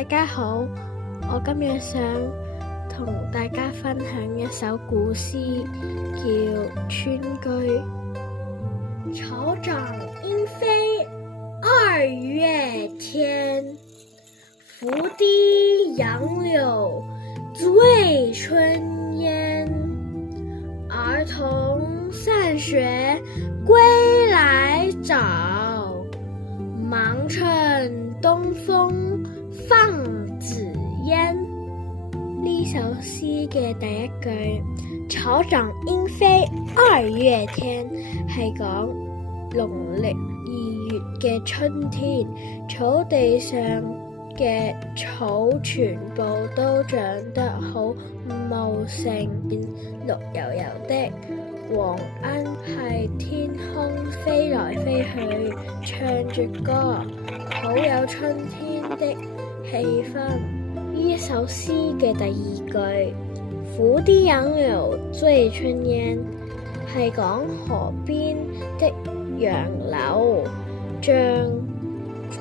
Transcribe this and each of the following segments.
大家好，我今日想同大家分享一首古詩，叫《村居》。草長鶯飛二月天，拂堤楊柳醉春煙。兒童散學歸來早，忙趁東風放紫煙。呢首詩嘅第一句，草長鶯飛二月天，係講農曆2月嘅春天，草地上嘅草全部都長得好茂盛，綠油油的。黃鶯喺天空飛來飛去，唱住歌，好有春天的氣氛。呢一首詩嘅第二句，拂堤楊柳醉春煙，係講河邊的楊柳，像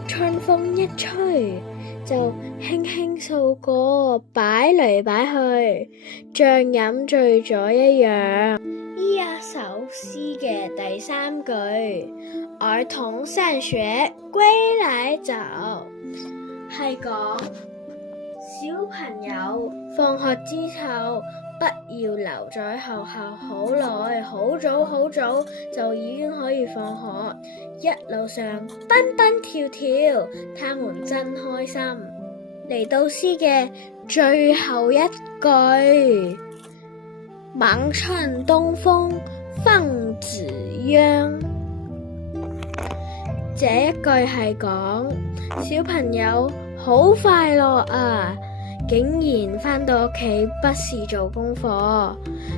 春風一吹就輕輕掃過，擺嚟擺去，像飲醉咗一樣。呢一首詩嘅第三句，兒童散學歸來早，係講小朋友放學之後不要留在學校好耐，好早就已經可以放學，一路上蹦蹦跳跳，他們真開心。嚟到詩嘅最後一句，忙趁東風放紫煙，這一句係講小朋友好快樂啊，竟然返到屋企不是做功課，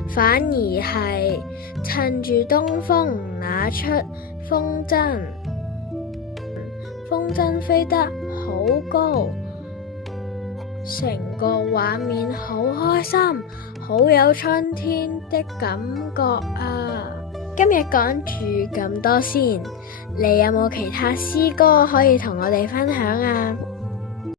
反而係趁住東風拿出風箏，風箏飛得好高，成個畫面好開心，好有春天的感覺啊！今日講住咁多先，你有冇其他詩歌可以同我哋分享啊？